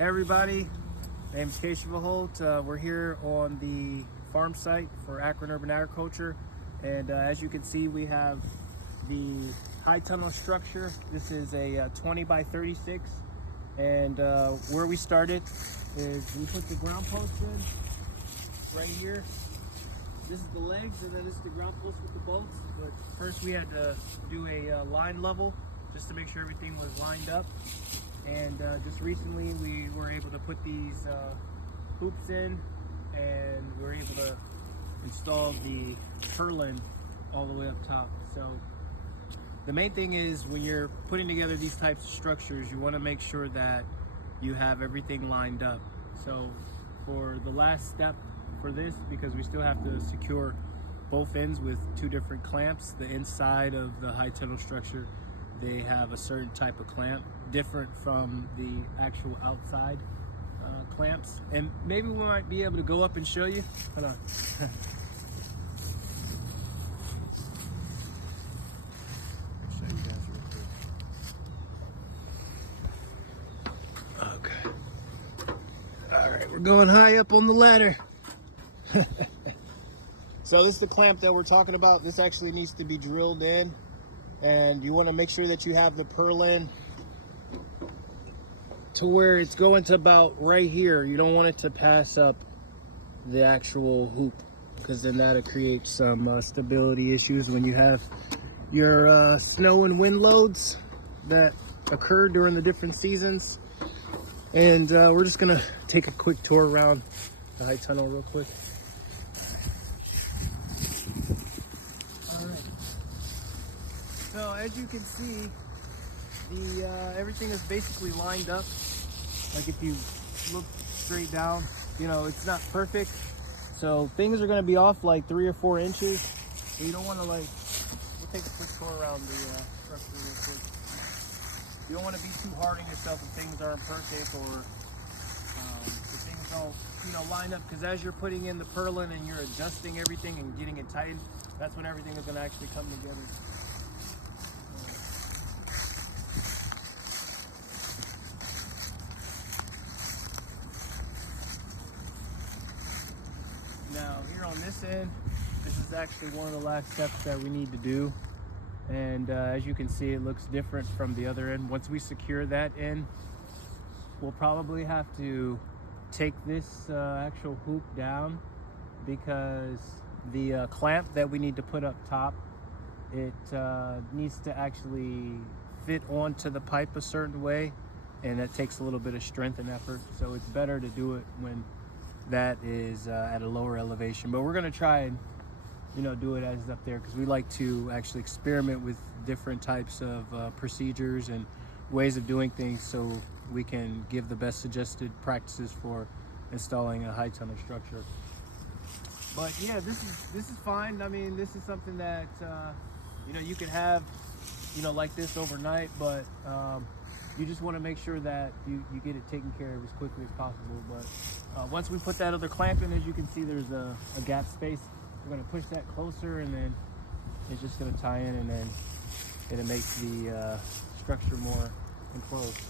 Hey everybody, my name is Kashava. We're here on the farm site for Akron Urban Agriculture, and as you can see, we have the high tunnel structure. This is a 20 by 36, and where we started is we put the ground post in right here. This is the legs, and then this is the ground post with the bolts. But first we had to do a line level just to make sure everything was lined up. And just recently we were able to put these hoops in, and we were able to install the purlin all the way up top. So the main thing is, when you're putting together these types of structures, you want to make sure that you have everything lined up. So for the last step for this, because we still have to secure both ends with two different clamps, the inside of the high tunnel structure, they have a certain type of clamp, different from the actual outside clamps. And maybe we might be able to go up and show you. Hold on. Show you guys real quick. Okay. All right, we're going high up on the ladder. So this is the clamp that we're talking about. This actually needs to be drilled in. And you want to make sure that you have the purlin to where it's going to about right here. You don't want it to pass up the actual hoop, because then that'll create some stability issues when you have your snow and wind loads that occur during the different seasons. And we're just gonna take a quick tour around the high tunnel real quick. So as you can see, the everything is basically lined up. Like if you look straight down, you know, it's not perfect. So things are going to be off like 3 or 4 inches. So you don't want to, like, we'll take a quick tour around the structure real quick. You don't want to be too hard on yourself if things aren't perfect, or if things don't, you know, line up. Because as you're putting in the purlin and you're adjusting everything and getting it tightened, that's when everything is going to actually come together. Now here on this end, this is actually one of the last steps that we need to do. And as you can see, it looks different from the other end. Once we secure that end, we'll probably have to take this actual hoop down, because the clamp that we need to put up top, it needs to actually fit onto the pipe a certain way, and that takes a little bit of strength and effort. So it's better to do it when that is at a lower elevation. But we're going to try and, you know, do it as up there, because we like to actually experiment with different types of procedures and ways of doing things, so we can give the best suggested practices for installing a high tunnel structure. But yeah, this is fine. I mean, this is something that you know, you can have, you know, like this overnight, but you just want to make sure that you get it taken care of as quickly as possible. But once we put that other clamp in, as you can see, there's a gap space. We're going to push that closer, and then it's just going to tie in, and then it'll make the structure more enclosed.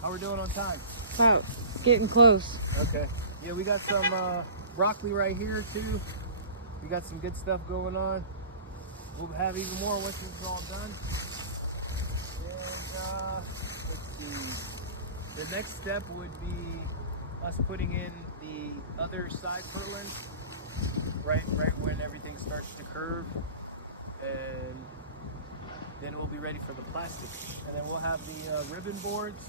How we're doing on time? Wow, getting close. Okay. Yeah, we got some broccoli right here too. We got some good stuff going on. We'll have even more once this is all done. And let's see. The next step would be us putting in the other side purlin right when everything starts to curve, and then we'll be ready for the plastic. And then we'll have the ribbon boards,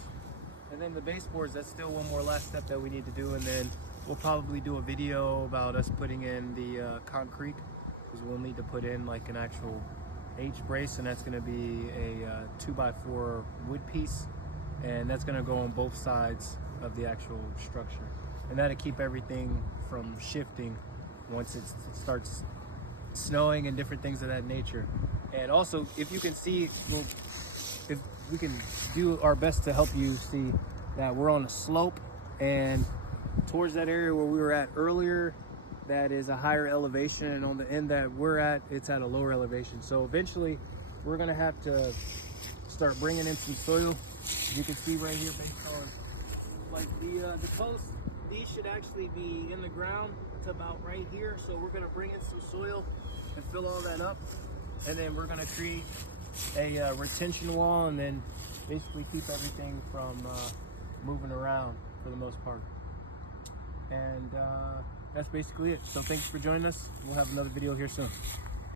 and then the baseboards. That's still one more last step that we need to do. And then we'll probably do a video about us putting in the concrete, because we'll need to put in like an actual H brace, and that's going to be a 2x4 wood piece, and that's going to go on both sides of the actual structure, and that'll keep everything from shifting once it starts snowing and different things of that nature. And also, if you can see, if we can do our best to help you see that we're on a slope, and towards that area where we were at earlier, that is a higher elevation, and on the end that we're at, it's at a lower elevation. So eventually we're going to have to start bringing in some soil. You can see right here, based on like the posts, these should actually be in the ground to about right here. So we're gonna bring in some soil and fill all that up, and then we're gonna create a retention wall, and then basically keep everything from moving around for the most part. And that's basically it. So thanks for joining us. We'll have another video here soon.